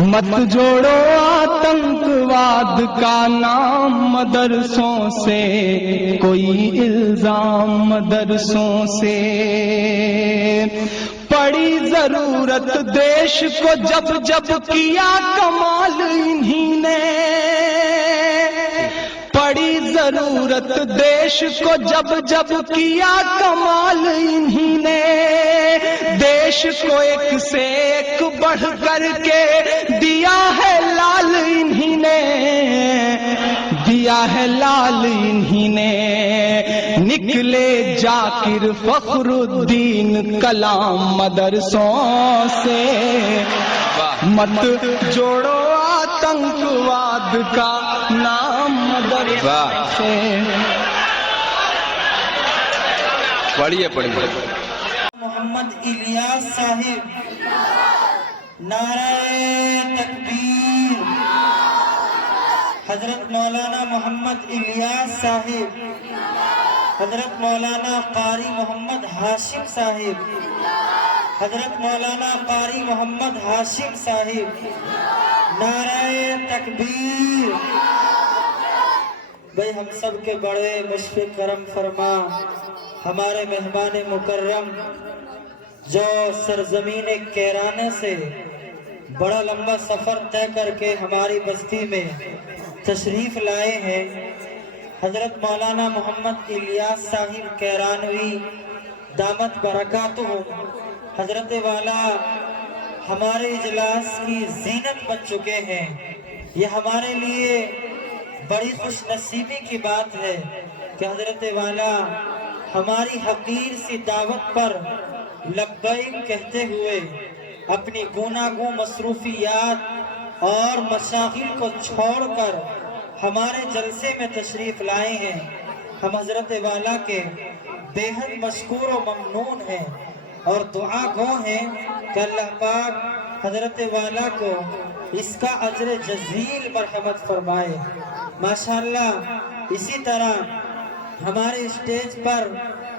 مت جوڑو آتنکواد کا نام مدرسوں سے، کوئی الزام مدرسوں سے، پڑی ضرورت دیش کو جب جب کیا کمال انہی نے، پڑی ضرورت دیش کو جب جب کیا کمال انہی نے، دیش کو ایک سے ایک بڑھ کر کے دیا ہے لال انہی نے، دیا ہے لال انہی نے، نکلے ذاکر فخر الدین کلام مدرسوں سے، مت جوڑو آتنکواد کا نام مدرسوں سے۔ پڑھیے پڑھیے۔ محمد الیاس صاحب، نعرہ تکبیر۔ حضرت مولانا محمد الیاس صاحب، حضرت مولانا قاری محمد ہاشم صاحب، حضرت مولانا قاری محمد ہاشم صاحب، نعرہ تکبیر۔ بھئی ہم سب کے بڑے مشفق کرم فرما ہمارے مہمان مکرم جو سرزمین کیرانے سے بڑا لمبا سفر طے کر کے ہماری بستی میں تشریف لائے ہیں، حضرت مولانا محمد الیاس صاحب کیرانوی دامت برکاتہم، حضرت والا ہمارے اجلاس کی زینت بن چکے ہیں۔ یہ ہمارے لیے بڑی خوش نصیبی کی بات ہے کہ حضرت والا ہماری حقیر سی دعوت پر لبیک کہتے ہوئے اپنی گوناگوں مصروفیات اور مشاغل کو چھوڑ کر ہمارے جلسے میں تشریف لائے ہیں۔ ہم حضرت والا کے بے حد مشکور و ممنون ہیں اور دعا گو ہیں کہ اللہ پاک حضرت والا کو اس کا اجر جزیل مرحمت فرمائے۔ ماشاءاللہ اسی طرح ہمارے اسٹیج پر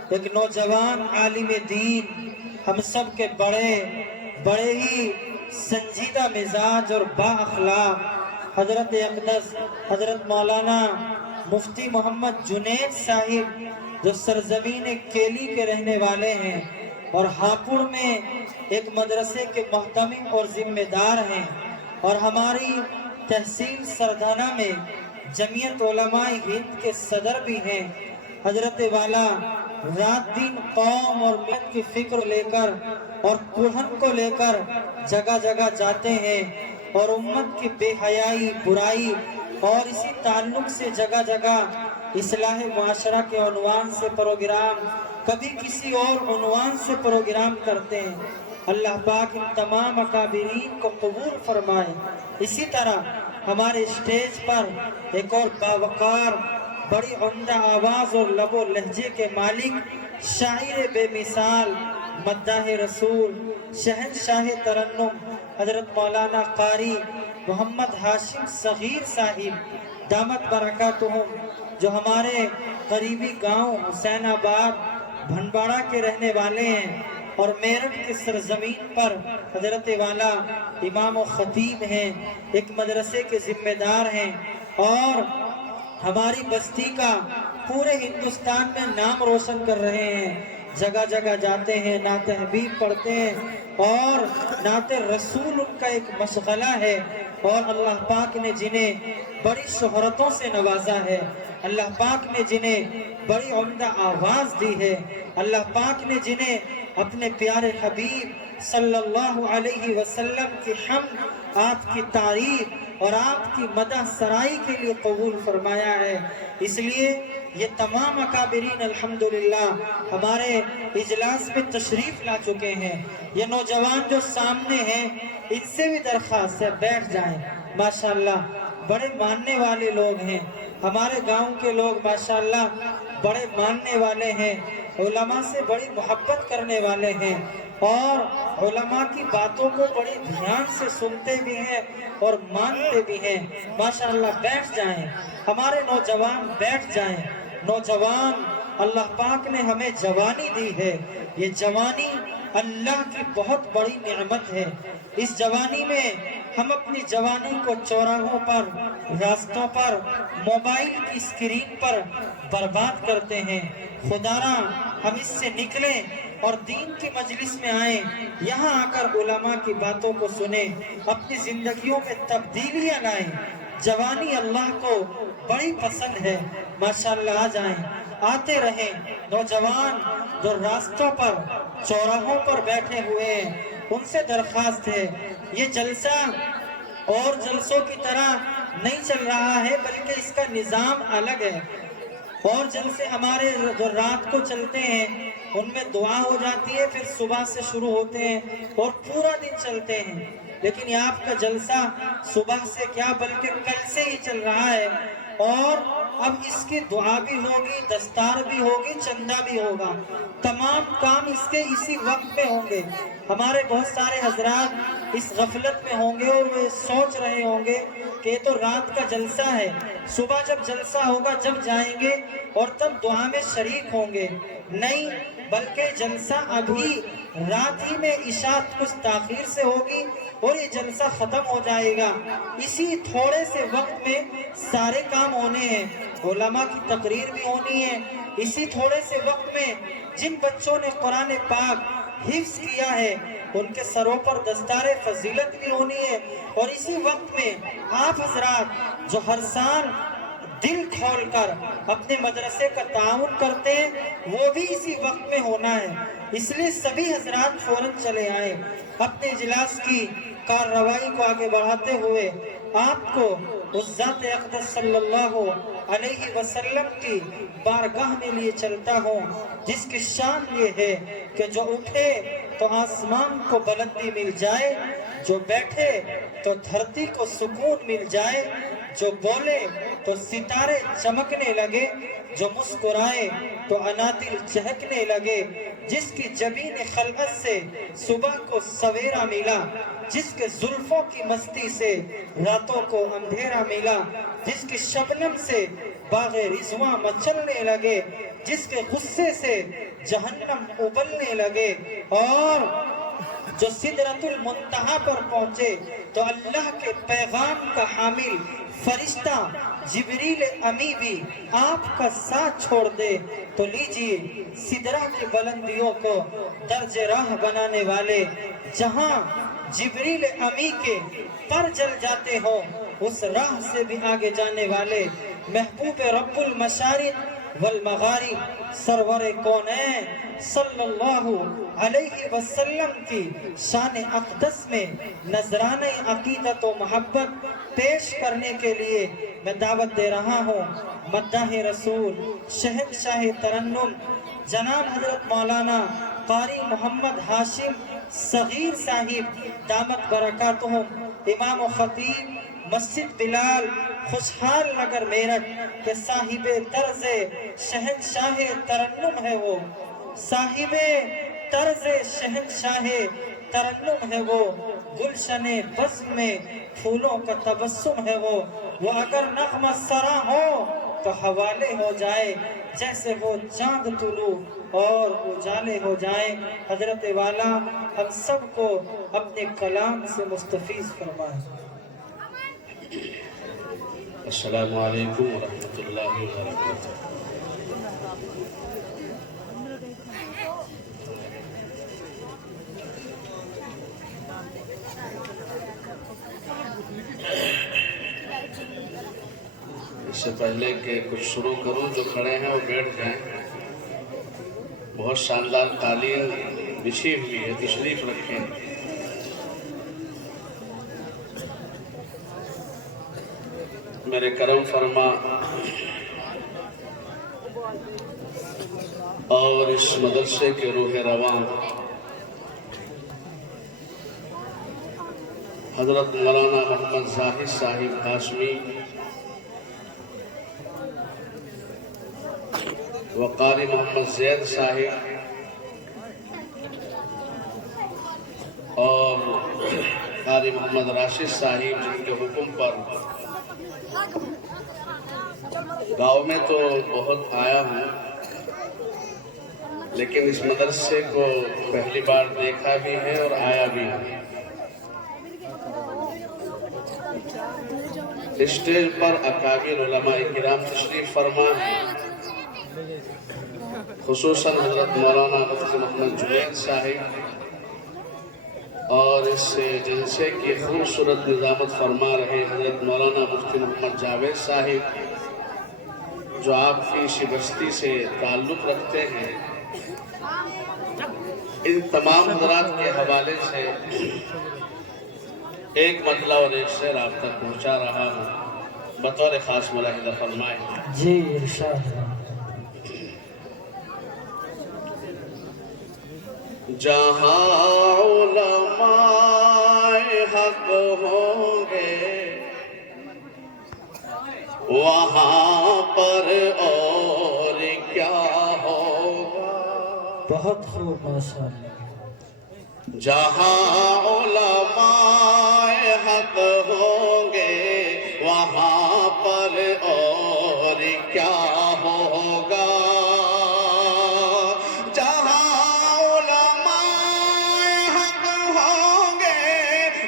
ایک نوجوان عالم دین، ہم سب کے بڑے ہی سنجیدہ مزاج اور با اخلاق حضرت اقدس حضرت مولانا مفتی محمد جنید صاحب، جو سرزمین کیلی کے رہنے والے ہیں اور ہاپوڑ میں ایک مدرسے کے محتمم اور ذمہ دار ہیں، اور ہماری تحصیل سردھانہ میں جمعیت علماء ہند کے صدر بھی ہیں۔ حضرت والا رات دن قوم اور ملت کی فکر لے کر اور کڑھن کو لے کر جگہ جگہ جاتے ہیں، اور امت کی بے حیائی، برائی اور اسی تعلق سے جگہ جگہ اصلاح معاشرہ کے عنوان سے پروگرام، کبھی کسی اور عنوان سے پروگرام کرتے ہیں۔ اللہ پاک ان تمام اکابرین کو قبول فرمائے۔ اسی طرح ہمارے اسٹیج پر ایک اور باوقار، بڑی عمدہ آواز اور لب و لہجے کے مالک، شاعر بے مثال، مداح رسول، شہنشاہ ترنم، حضرت مولانا قاری محمد ہاشم صغیر صاحب دامت برکاتہم، جو ہمارے قریبی گاؤں حسین آباد بھنباڑہ کے رہنے والے ہیں اور میرٹھ کی سرزمین پر حضرت والا امام و خطیب ہیں، ایک مدرسے کے ذمہ دار ہیں، اور ہماری بستی کا پورے ہندوستان میں نام روشن کر رہے ہیں۔ جگہ جگہ جاتے ہیں، نعت حبیب پڑھتے ہیں، اور نعت رسول ان کا ایک مشغلہ ہے، اور اللہ پاک نے جنہیں بڑی شہرتوں سے نوازا ہے، اللہ پاک نے جنہیں بڑی عمدہ آواز دی ہے، اللہ پاک نے جنہیں اپنے پیارے حبیب صلی اللہ علیہ وسلم کی حمد، آپ کی تعریف اور آپ کی مدح سرائی کے لیے قبول فرمایا ہے۔ اس لیے یہ تمام اکابرین الحمدللہ ہمارے اجلاس میں تشریف لا چکے ہیں۔ یہ نوجوان جو سامنے ہیں، ان سے بھی درخواست ہے بیٹھ جائیں۔ ماشاءاللہ بڑے ماننے والے لوگ ہیں، ہمارے گاؤں کے لوگ ماشاءاللہ بڑے ماننے والے ہیں، علماء سے بڑی محبت کرنے والے ہیں، اور علماء کی باتوں کو بڑی دھیان سے سنتے بھی ہیں اور مانتے بھی ہیں۔ ماشاءاللہ بیٹھ جائیں، ہمارے نوجوان بیٹھ جائیں۔ نوجوان، اللہ پاک نے ہمیں جوانی دی ہے، یہ جوانی اللہ کی بہت بڑی نعمت ہے۔ اس جوانی میں ہم اپنی جوانی کو چوراہوں پر، راستوں پر، موبائل کی اسکرین پر برباد کرتے ہیں۔ خدا را ہم اس سے نکلیں اور دین کی مجلس میں آئیں، یہاں آ کر علماء کی باتوں کو سنیں، اپنی زندگیوں میں تبدیلیاں لائیں۔ جوانی اللہ کو بڑی پسند ہے، ماشاءاللہ آ جائیں، آتے رہیں۔ نوجوان جو راستوں پر، چوراہوں پر بیٹھے ہوئے ہیں، ان سے درخواست ہے، یہ جلسہ اور جلسوں کی طرح نہیں چل رہا ہے، بلکہ اس کا نظام الگ ہے۔ اور جلسے ہمارے جو رات کو چلتے ہیں ان میں دعا ہو جاتی ہے، پھر صبح سے شروع ہوتے ہیں اور پورا دن چلتے ہیں، لیکن یہ آپ کا جلسہ صبح سے کیا بلکہ کل سے ہی چل رہا ہے، اور اب اس کی دعا بھی ہوگی، دستار بھی ہوگی، چندہ بھی ہوگا، تمام کام اس کے اسی وقت میں ہوں گے۔ ہمارے بہت سارے حضرات اس غفلت میں ہوں گے اور وہ سوچ رہے ہوں گے کہ یہ تو رات کا جلسہ ہے، صبح جب جلسہ ہوگا جب جائیں گے اور تب دعا میں شریک ہوں گے۔ نہیں، بلکہ جلسہ ابھی رات ہی میں عشاء کچھ تاخیر سے ہوگی اور یہ جلسہ ختم ہو جائے گا۔ اسی تھوڑے سے وقت میں سارے کام ہونے ہیں، علماء کی تقریر بھی ہونی ہے، اسی تھوڑے سے وقت میں جن بچوں نے قرآن پاک حفظ کیا ہے ان کے سروں پر دستار فضیلت بھی ہونی ہے، اور اسی وقت میں آپ حضرات جو ہر سال دل کھول کر اپنے مدرسے کا تعاون کرتے ہیں وہ بھی اسی وقت میں ہونا ہے۔ اس لیے سبھی حضرات فوراً چلے آئیں، اپنے اجلاس کی کارروائی کو آگے بڑھاتے ہوئے آپ کو اس ذات اقدس صلی اللہ علیہ وسلم کی بارگاہ میں لیے چلتا ہوں، جس کی شان یہ ہے کہ جو اٹھے تو آسمان کو بلندی مل جائے، جو بیٹھے تو دھرتی کو سکون مل جائے، جو بولے تو ستارے چمکنے لگے، جو مسکرائے تو انادل چہکنے لگے، جس کی جبین خلقت سے صبح کو سویرا ملا، جس کے زلفوں کی مستی سے راتوں کو اندھیرا ملا، جس کی شبنم سے باغ رضواں مچلنے لگے، جس کے غصے سے جہنم ابلنے لگے، اور جو سدرۃ المنتہا پر پہنچے تو اللہ کے پیغام کا حامل فرشتہ جبریل امی بھی آپ کا ساتھ چھوڑ دے، تو لیجئے سدرہ کی بلندیوں کو درج راہ بنانے والے، جہاں جبریل امی کے پر جل جاتے ہوں اس راہ سے بھی آگے جانے والے محبوب رب المشارق والمغارب سرور کونین صلی اللہ علیہ وسلم کی شان اقدس میں نذرانہ عقیدت و محبت پیش کرنے کے لیے میں دعوت دے رہا ہوں۔ مداح رسول شہنشاہ ترنم جناب حضرت مولانا قاری محمد ہاشم صغیر صاحب دامت برکاتہم، امام و خطیب مسجد بلال خوشحال نگر میرٹھ کے صاحب طرز شہنشاہ ترنم ہے وہ، صاحب طرز شہنشاہ ترنم ہے وہ، گلشن بزم میں پھولوں کا تبسم ہے وہ اگر نغمہ سرا ہو تو حوالے ہو جائے، جیسے وہ چاند طلوع اور اجالے ہو جائیں۔ حضرت والا ہم سب کو اپنے کلام سے مستفیض فرمائے۔ السلام علیکم ورحمۃ اللہ وبرکاتہ۔ اس سے پہلے کہ کچھ شروع کروں، جو کھڑے ہیں وہ بیٹھ جائیں، بہت شاندار قالین بچھی ہوئی ہے، تشریف رکھیں۔ میرے کرم فرما اور اس مدرسے کے روح رواں حضرت مولانا محمد زاہد صاحب ہاشمی وقاری محمد زید صاحب اور قاری محمد راشد صاحب، جن کے حکم پر گاؤں میں تو بہت آیا ہوں، لیکن اس مدرسے کو پہلی بار دیکھا بھی ہے اور آیا بھی ہے۔ اسٹیج پر اکابر علماء کرام تشریف فرما ہے، خصوصاً حضرت مولانا مفتی محمد جنید صاحب، اور اس جلسے کی خوبصورت نظامت فرما رہے حضرت مولانا مفتی محمد جاوید صاحب، جو آپ کی شبستی سے تعلق رکھتے ہیں۔ ان تمام حضرات کے حوالے سے ایک مطلع اور ایک شعر آپ تک پہنچا رہا ہوں، بطور خاص ملاحظہ فرمائیں۔ جی ارشاد۔ جہاں علماء حق ہوں گے وہاں پر اور کیا ہوگا۔ بہت خوب ماشاءاللہ۔ جہاں علماء حق ہوں گے وہاں پر اور کیا ہوگا۔ جہاں علماء حق ہوں گے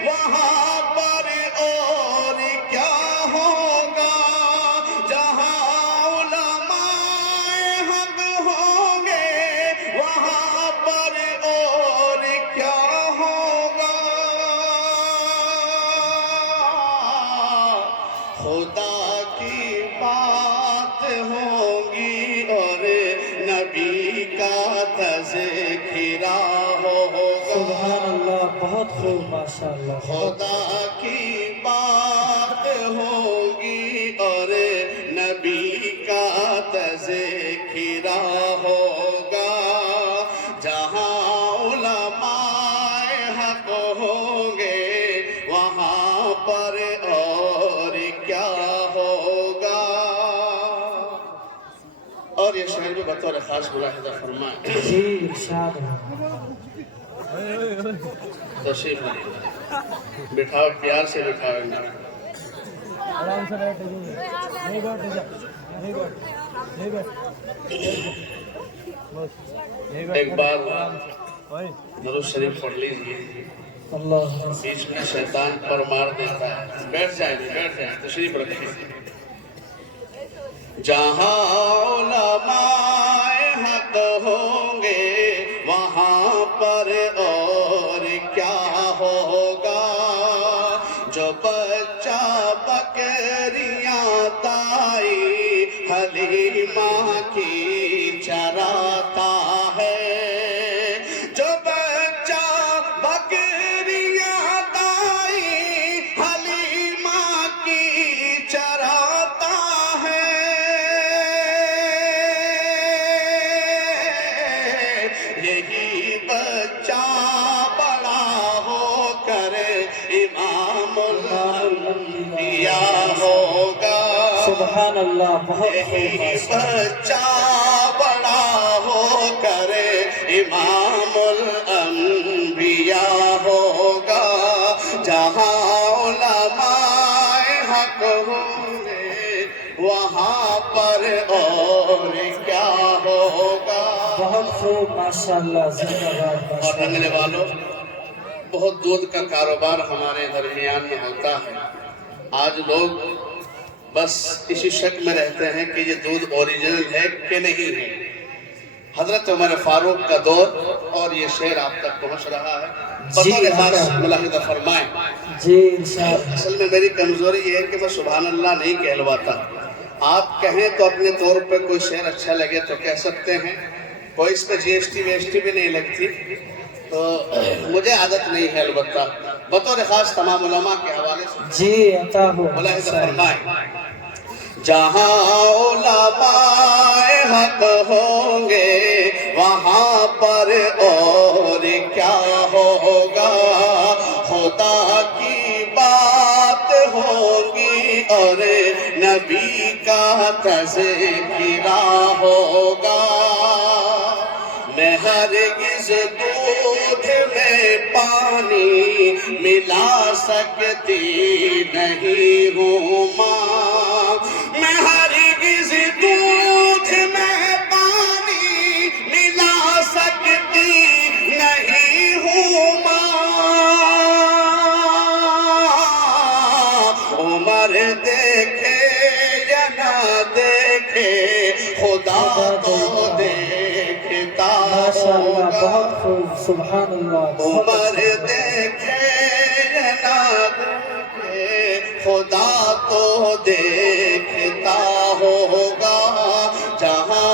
وہاں پر اور کیا ہوگا۔ جہاں علماء حق ہوں گے وہاں پر اور کیا ہوگا۔ خدا کی بات ہوگی اور نبی کا تذکرہ ہوگا۔ سبحان اللہ، بہت خوب ماشاءاللہ۔ خدا کی بات ہوگی اور نبی کا تذکرہ ہوگا۔ جہاں علماء حق ہوں گے وہاں پر اور کیا ہوگا۔ اور یہ شعر بھی بطور خاص ملاحظہ فرمائیں۔ جی ارشاد۔ تشریف لائیے، بٹھاؤ، پیار سے بٹھاؤ۔ ایک بار درود شریف پڑھ لیجیے، اللہ بیچ میں شیطان پر مار دیتا ہے۔ بیٹھ جائیں، بیٹھ جائیں، تشریف رکھیں۔ جہاں علماء حق ہوں گے وہاں پر اور کیا ہوگا۔ جو بچہ بکریاں تائی حلیمہ کی چراتا ہے، جو بچہ بکریاں تائی حلیمہ کی چراتا ہے، یہی بچہ بڑا ہو کر امام الانبیاء ہوگا۔ سبحان اللہ، بہت خوب یہی ماشاءاللہ۔ بچہ بڑا ہو کر امام الانبیاء ہوگا۔ جہاں علماء حق ہوں گے وہاں پر اور کیا ہوگا۔ بہت خوب ماشاءاللہ، زندہ باد اور ماشاءاللہ۔ رنگنے والوں، بہت دودھ کا کاروبار ہمارے درمیان میں ہوتا ہے۔ آج لوگ بس اسی شک میں رہتے ہیں کہ یہ دودھ اوریجنل ہے کہ نہیں ہے۔ حضرت عمر فاروق کا دور اور یہ شعر آپ تک پہنچ رہا ہے، بطور خاص ملاحظہ فرمائیں۔ جی ارشاد۔ اصل میں میری کمزوری یہ ہے کہ میں سبحان اللہ نہیں کہلواتا۔ آپ کہیں تو اپنے طور پہ کوئی شعر اچھا لگے تو کہہ سکتے ہیں، کوئی اس پہ G S T V S T بھی نہیں لگتی، تو مجھے عادت نہیں ہے۔ البتہ بطور خاص تمام علماء کے حوالے سے جی عطا ہو ملاحظہ فرمائیں۔ جہاں علماء حق ہوں گے وہاں پر اور کیا ہوگا۔ خدا کی بات ہوگی اور نبی کا تذکرہ ہوگا۔ میں ہرگز دودھ میں پانی ملا سکتی نہیں ہوں ماں، میں ہرگز دودھ میں پانی ملا سکتی نہیں ہوں ماں۔ عمر دے سبحان اللہ عمر دیکھے نہ دیکھے خدا تو دیکھتا ہوگا جہاں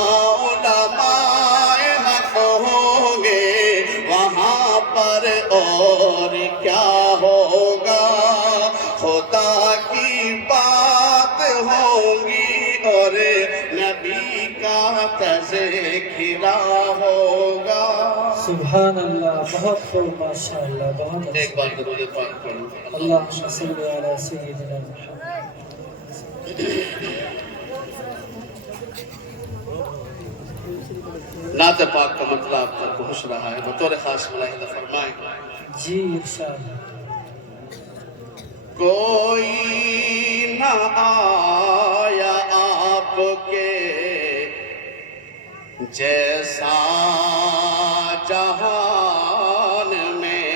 علماء حق ہوں گے وہاں پر اور کیا ہوگا خدا کی بات ہوگی اور نبی کا تذکرہ ہوگا. سبحان اللہ بہت خوب ماشاءاللہ بہت ایک اچھا. بار درود پاک پڑھو. اللہم صلی علی سیدنا محمد. نعت پاک کا مطلب آپ تک پہنچ رہا ہے بطور خاص ملاحظہ فرمائیں. جی ارشاد. کوئی نہ آیا آپ کے جیسا جہان میں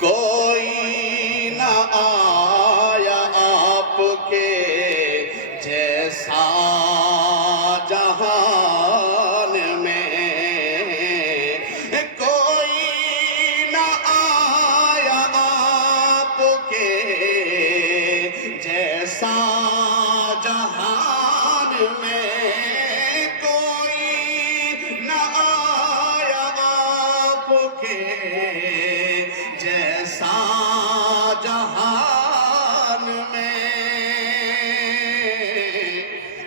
کوئی نہ آیا آپ کے جیسا جہان میں کوئی نہ آیا آپ کے جیسا جہان میں کوئی نہ آیا آپ کے جیسا جہان میں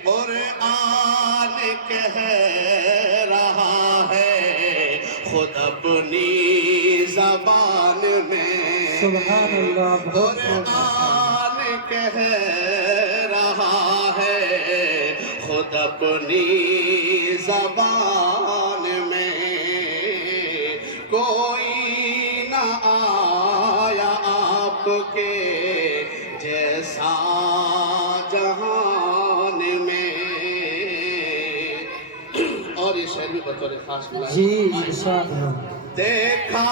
قرآن کہہ رہا ہے خود اپنی زبان میں سبحان اللہ بہت خوب. قرآن کہہ رہا ہے خود اپنی زبان میں کوئی نہ آیا آپ کے جیسا جہان میں. اور یہ شعر بھی بطور خاص ملاحظہ. جی ارشاد ہے. دیکھا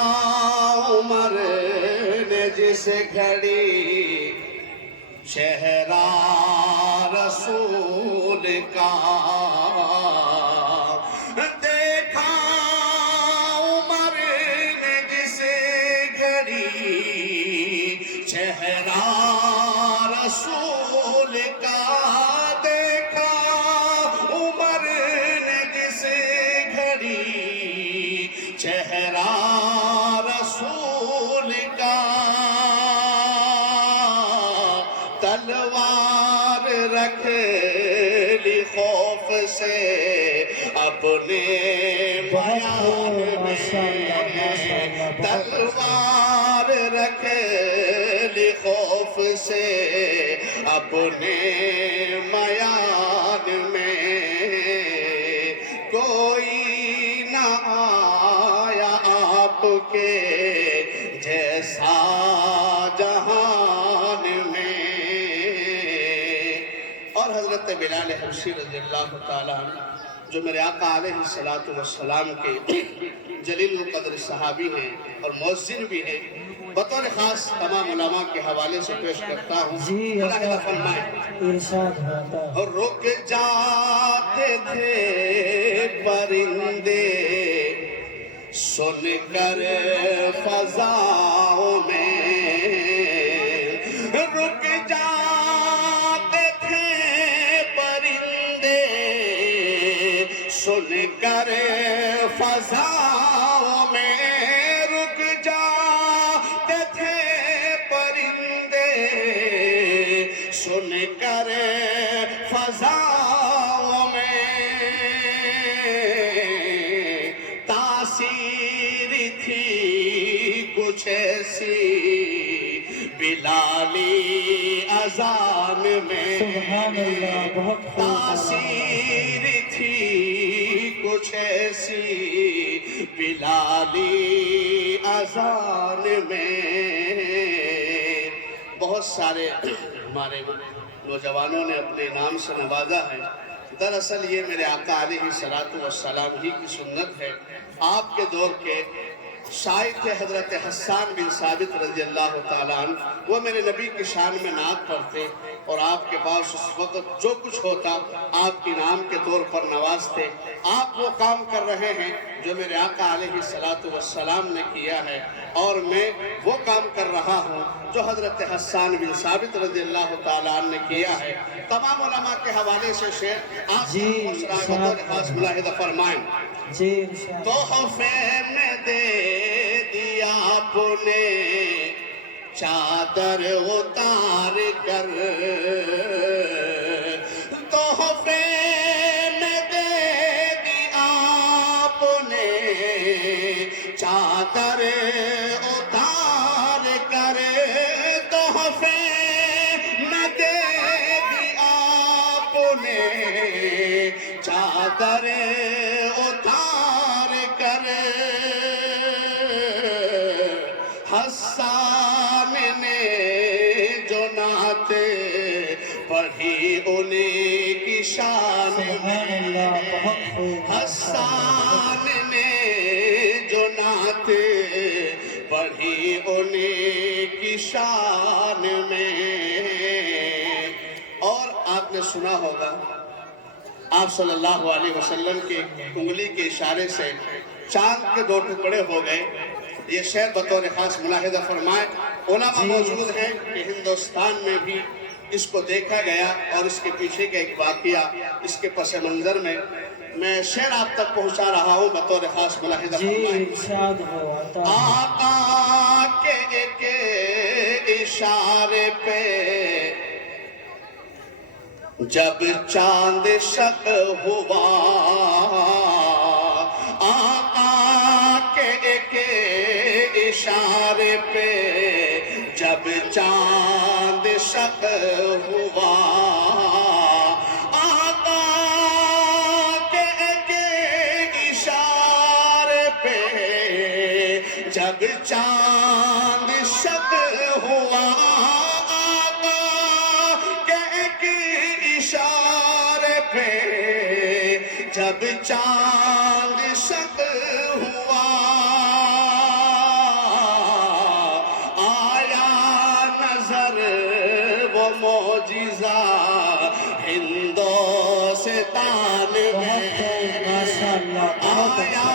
عمر نے جس گھڑی چہرہ رسول کا دیکھا عمر نے جس گھڑی چہرہ رسول کا دیکھا عمر نے جس گھڑی چہرہ رسول کا تلوار رکھ لی خوف سے اپنے بیان میں تلوار رکھ لی خوف سے اپنے میان میں کوئی نہ آیا آپ کے جیسا جہان میں. اور حضرت بلال حبشی رضی اللہ تعالیٰ عنہ جو میرے آقا علیہ السلام کے جلیل القدر صحابی ہیں اور مؤذن بھی ہیں بطور خاص تمام علماء کے حوالے سے پیش کرتا ہوں. جی ملاحظہ فرمائیں. ارشاد ہوتا ہے. رک جاتے تھے پرندے سن کر فضاؤں میں رک جاتے تھے پرندے سن کر فضاؤں میں رک جاتے تھے پرندے سن کر فضاؤں میں تاثیر تھی کچھ ایسی بلالی اذان میں سبحان اللہ بہت خوب. تاثیر تھی کچھ ایسی بلالی اذان میں. بہت سارے ہمارے نوجوانوں نے اپنے نام سے نوازا ہے. دراصل یہ میرے آقا علیہ السلام ہی کی سنت ہے. آپ کے دور کے شاعر تھے حضرت حسان بن ثابت رضی اللہ تعالیٰ عنہ، وہ میرے نبی کی شان میں نعت پڑھتے اور آپ کے پاس اس وقت جو کچھ ہوتا آپ انعام کے طور پر نوازتے۔ آپ وہ کام کر رہے ہیں جو میرے آقا علیہ السلام نے کیا ہے، اور میں وہ کام کر رہا ہوں جو حضرت حسان بن ثابت رضی اللہ تعالیٰ عنہ نے کیا ہے۔ تمام علماء کے حوالے سے شعر آپ بطور خاص ملاحظہ فرمائیں۔ جی ارشاد۔ تحفے میں دے دیا آپ نے چادر اتار کر، تحفے میں دے دیا آپ نے چادر اتار کر، تحفے میں دے دیا آپ نے چادر اتار کر، حسان نے جو نعت پڑھی انہیں کی شان سبحان اللہ، بہت خوب۔ حسان نے جو نعت پڑھی انہیں کی شان میں۔ اور آپ نے سنا ہوگا آپ صلی اللہ علیہ وسلم کی انگلی کے اشارے سے چاند کے دو ٹکڑے ہو گئے۔ یہ شعر بطور خاص ملاحظہ فرمائے۔ علماء موجود ہیں کہ ہندوستان میں بھی اس کو دیکھا گیا، اور اس کے پیچھے کا ایک واقعہ، اس کے پس منظر میں شعر آپ تک پہنچا رہا ہوں بطور خاص ملاحظہ جی فرمائے۔ ارشاد ہو عطا۔ آقا کے ایک اشارے پہ جب چاند شق ہوا، آقا کے ایک اشارے پہ جب چاند شق ہوا، آقا کے ایک اشارے پہ جب چاند شق ہوا، اشارے پہ جب چاند شق ہوا، آیا نظر وہ معجزہ ہندوستان میں، ماشاء اللہ، آیا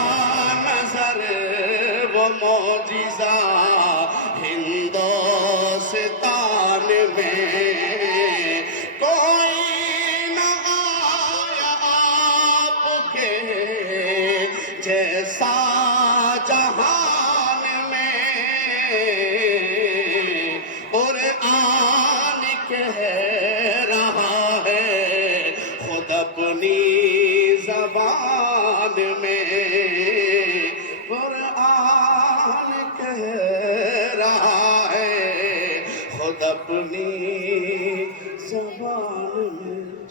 نظر وہ معجزہ ہندوستان میں، کوئی نہ آیا آپ کے جیسا جہان میں، قرآن کہہ رہا ہے خود اپنی زبان میں، قرآن کہہ رہا ہے خود اپنی زبان میں۔